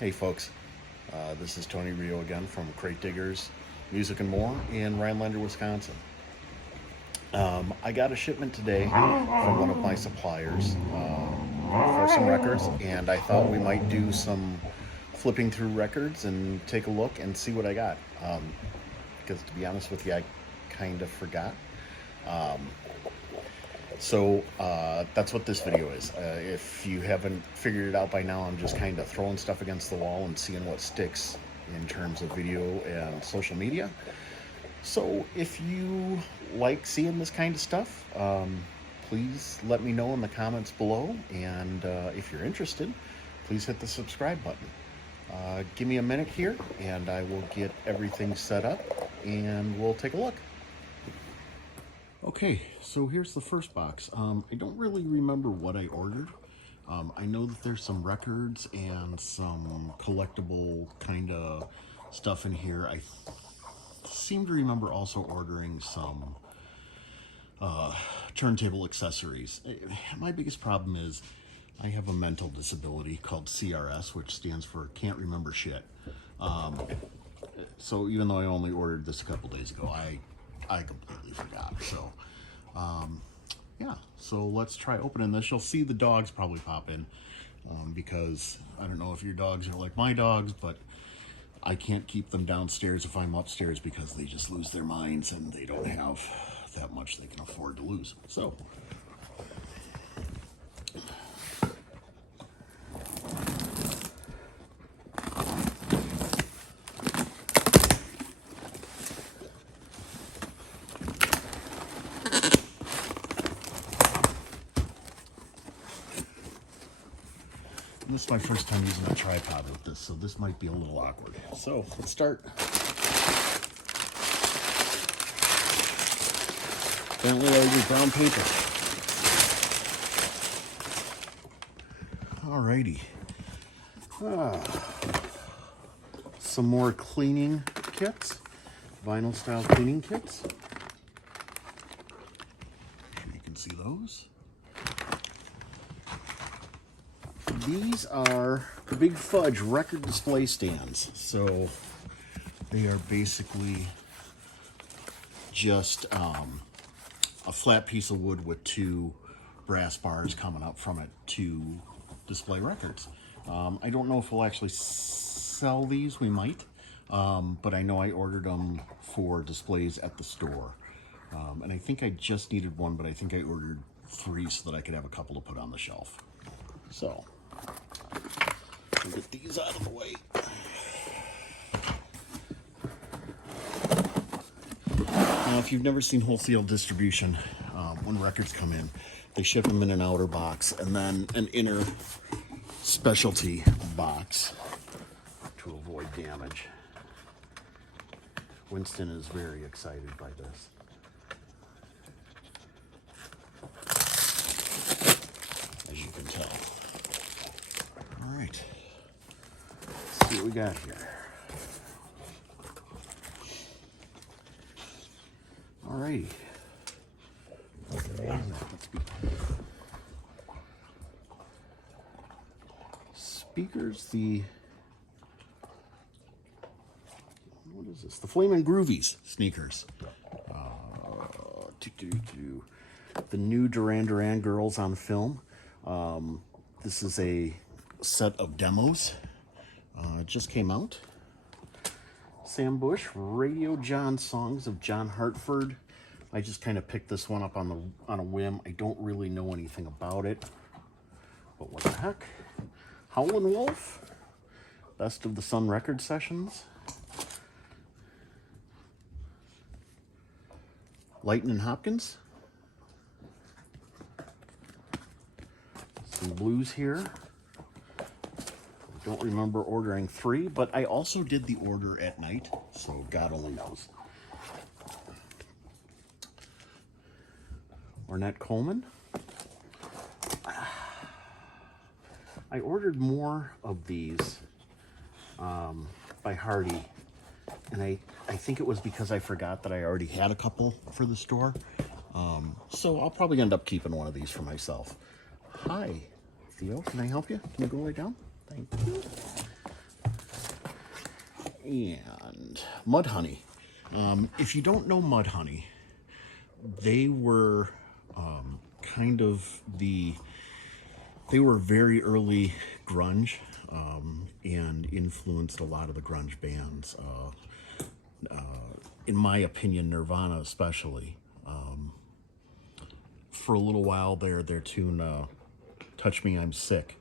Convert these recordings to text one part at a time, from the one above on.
Hey folks, this is Tony Rio again from Crate Diggers, Music and More in Rhinelander, Wisconsin. I got a shipment today from one of my suppliers for some records, and I thought we might do some flipping through records and take a look and see what I got. Because to be honest with you, I kind of forgot. So that's what this video is. If you haven't figured it out by now, I'm just kind of throwing stuff against the wall and seeing what sticks in terms of video and social media. So if you like seeing this kind of stuff, please let me know in the comments below. And if you're interested, please hit the subscribe button. Give me a minute here and I will get everything set up and we'll take a look. Okay, so here's the first box. I don't really remember what I ordered. I know that there's some records and some collectible kind of stuff in here. I seem to remember also ordering some turntable accessories. My biggest problem is I have a mental disability called CRS, which stands for can't remember shit. So even though I only ordered this a couple days ago, I completely forgot. So, yeah, so let's try opening this. You'll see the dogs probably pop in because I don't know if your dogs are like my dogs, but I can't keep them downstairs if I'm upstairs because they just lose their minds and they don't have that much they can afford to lose. So, this is my first time using a tripod with this, so this might be a little awkward. So let's start. Apparently I use brown paper. Alrighty. Some more cleaning kits, vinyl style cleaning kits. You can see those. These are Big Fudge record display stands. So they are basically just a flat piece of wood with two brass bars coming up from it to display records. I don't know if we'll actually sell these. We might, but I know I ordered them for displays at the store. And I think I just needed one, but I think I ordered 3 so that I could have a couple to put on the shelf. So I'll get these out of the way. Now, if you've never seen wholesale distribution, when records come in, they ship them in an outer box and then an inner specialty box to avoid damage. Winston is very excited by this. As you can tell. All right, let's see what we got here. All righty. Speakers, what is this? The Flamin' Groovies sneakers. The new Duran Duran Girls on Film. This is a set of demos. It just came out. Sam Bush, Radio John Songs of John Hartford. I just kind of picked this one up on a whim. I don't really know anything about it, but what the heck. Howlin' Wolf, Best of the Sun record sessions. Lightnin' Hopkins. Some blues here. Don't remember ordering 3, but I also did the order at night, so God only knows. Ornette Coleman. I ordered more of these by Hardy, and I think it was because I forgot that I already had a couple for the store. So I'll probably end up keeping one of these for myself. Hi, Theo, can I help you? Can you go right down? Thank you. And Mudhoney. If you don't know Mudhoney, they were kind of they were very early grunge and influenced a lot of the grunge bands. In my opinion, Nirvana especially. For a little while there, their tune Touch Me, I'm Sick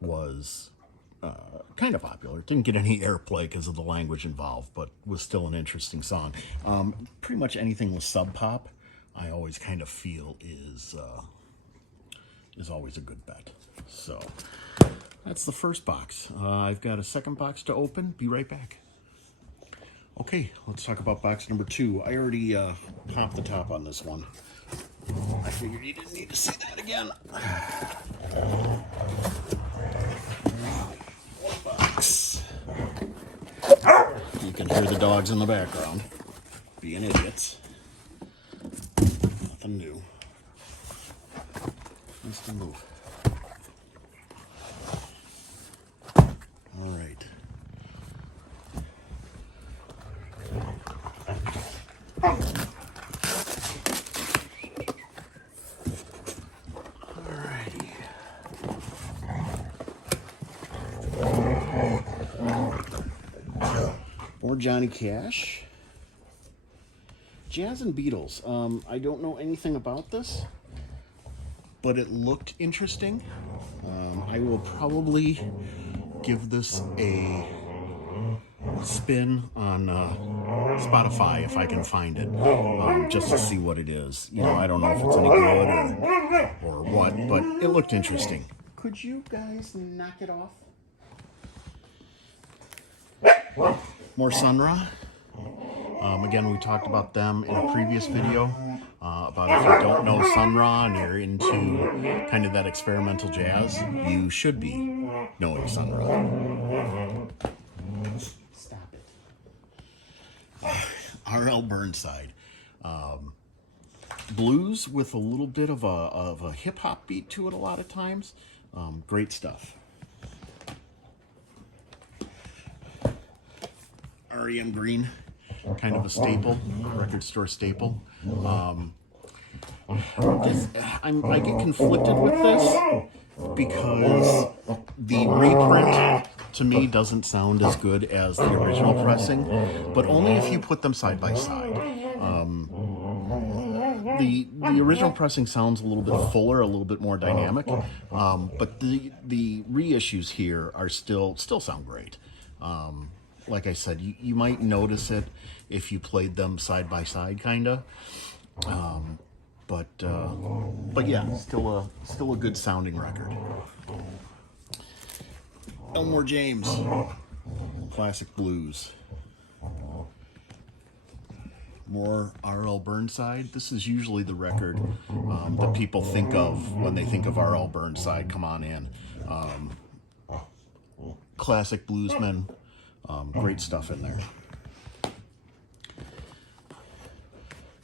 was kind of popular. It didn't get any airplay because of the language involved, but was still an interesting song. Pretty much anything with Sub Pop, I always kind of feel is always a good bet. So that's the first box. I've got a second box to open. Be right back. Okay, let's talk about box number 2. I already popped the top on this one. I figured you didn't need to see that again. One box. You can hear the dogs in the background being idiots. Nothing new. Nice to move. All right. More Johnny Cash. Jazz and Beatles. I don't know anything about this, but it looked interesting. I will probably give this a spin on Spotify if I can find it, just to see what it is. You know, I don't know if it's any good or what, but it looked interesting. Could you guys knock it off? More Sun Ra. Again, we talked about them in a previous video about if you don't know Sun Ra and you're into kind of that experimental jazz, you should be knowing Sun Ra. Stop it. R.L. Burnside. Blues with a little bit of a hip-hop beat to it a lot of times. Great stuff. R.E.M. Green, kind of a staple, record store staple. I get conflicted with this because the reprint to me doesn't sound as good as the original pressing, but only if you put them side by side. The original pressing sounds a little bit fuller, a little bit more dynamic, but the reissues here are still sound great. Like I said, you might notice it if you played them side by side, kinda. But yeah, still a good sounding record. Elmore James, classic blues. More R.L. Burnside. This is usually the record that people think of when they think of R.L. Burnside. Come on in. Classic bluesman. Great stuff in there.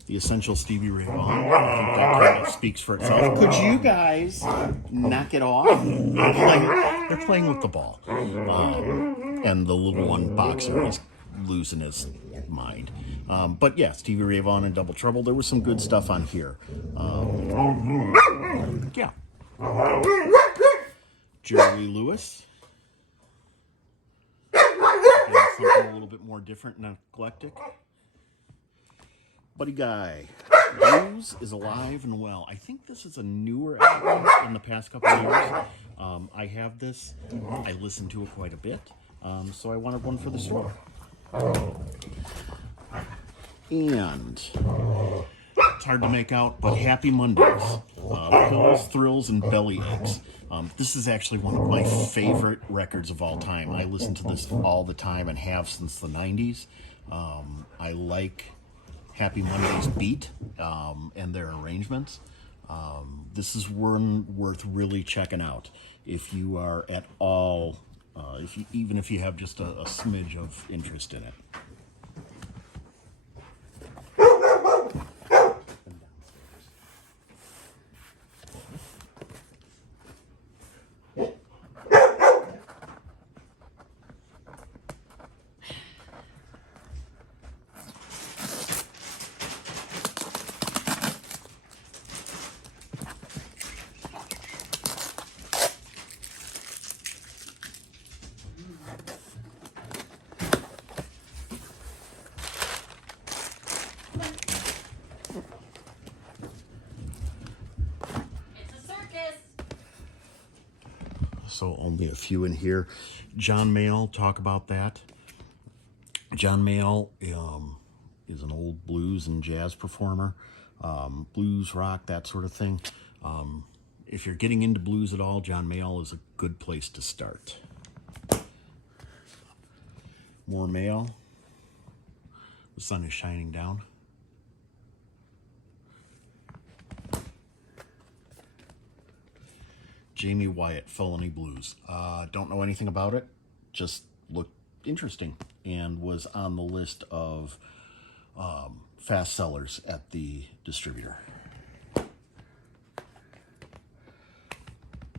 The Essential Stevie Ray Vaughan. I think that kind of speaks for itself. Could you guys knock it off? They're playing with the ball. And the little one boxer is losing his mind. But yeah, Stevie Ray Vaughan and Double Trouble. There was some good stuff on here. Yeah. Jerry Lee Lewis. Something a little bit more different and eclectic. Buddy Guy, Blues is alive and well. I think this is a newer album in the past couple of years. I have this. I listen to it quite a bit, so I wanted one for the store. And it's hard to make out, but Happy Mondays, Pills, Thrills, and Belly Aches. This is actually one of my favorite records of all time. I listen to this all the time and have since the 90s. I like Happy Mondays beat and their arrangements. This is one worth really checking out if you are at all, even if you have just a smidge of interest in it. so only a few in here. John Mayall, talk about that. John Mayall is an old blues and jazz performer, blues, rock, that sort of thing. If you're getting into blues at all, John Mayall is a good place to start. More Mayall. The sun is shining down. Jamie Wyatt, Felony Blues. Don't know anything about it, just looked interesting and was on the list of fast sellers at the distributor.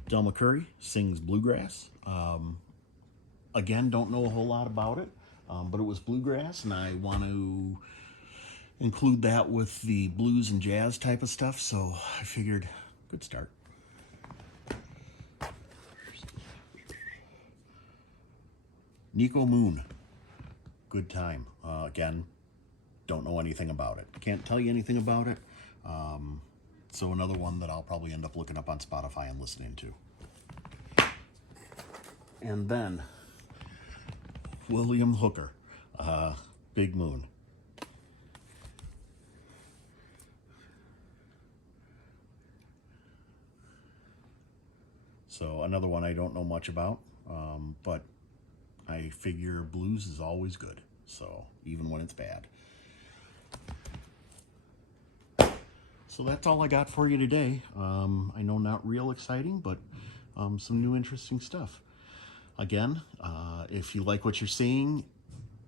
Del McCoury sings bluegrass. Again, don't know a whole lot about it, but it was bluegrass, and I want to include that with the blues and jazz type of stuff, so I figured, good start. Nico Moon, good time. Again, don't know anything about it. Can't tell you anything about it. So another one that I'll probably end up looking up on Spotify and listening to. And then William Hooker, Big Moon. So another one I don't know much about, but I figure blues is always good, so even when it's bad. So that's all I got for you today. I know not real exciting, but some new interesting stuff. Again, if you like what you're seeing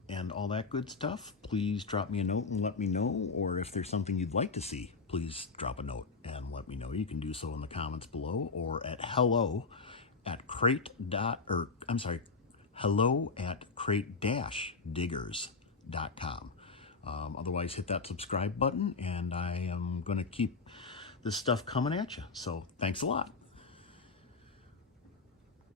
and all that good stuff, please drop me a note and let me know, or if there's something you'd like to see, please drop a note and let me know. You can do so in the comments below or at hello@crate-diggers.com. Otherwise, hit that subscribe button, and I am going to keep this stuff coming at you. So thanks a lot.